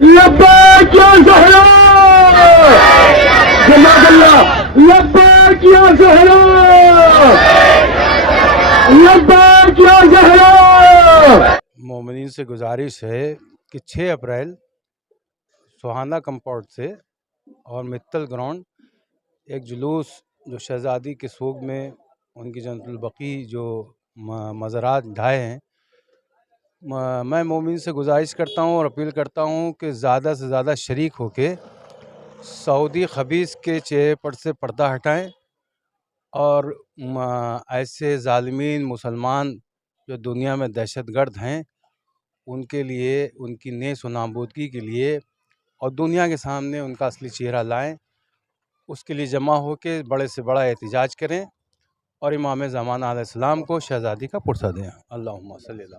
लब्बैक या ज़हरा, जज़ाकल्लाह, लब्बैक या ज़हरा, लब्बैक या ज़हरा। मोमिनीन से गुजारिश है कि 6 अप्रैल सुहाना कंपाउंड से और मित्तल ग्राउंड एक जुलूस जो शहजादी के सोग में उनकी जन्नतुल बक़ी जो मज़ारात ढाए हैं, मैं मोमिन से गुजारिश करता हूँ और अपील करता हूँ कि ज़्यादा से ज़्यादा शरीक होके सऊदी खबीस के चेहरे पर से पर्दा हटाएं और ऐसे ज़ालिमीन मुसलमान जो दुनिया में दहशतगर्द हैं उनके लिए, उनकी नेस व नाबूदगी के लिए और दुनिया के सामने उनका असली चेहरा लाएं। उसके लिए जमा होकर बड़े से बड़ा एहतिजाज करें और इमाम ज़माना अलैहिस्सलाम को शहज़ादी का पुरसा दें। अल्लाहुम्मा सल्ली अला।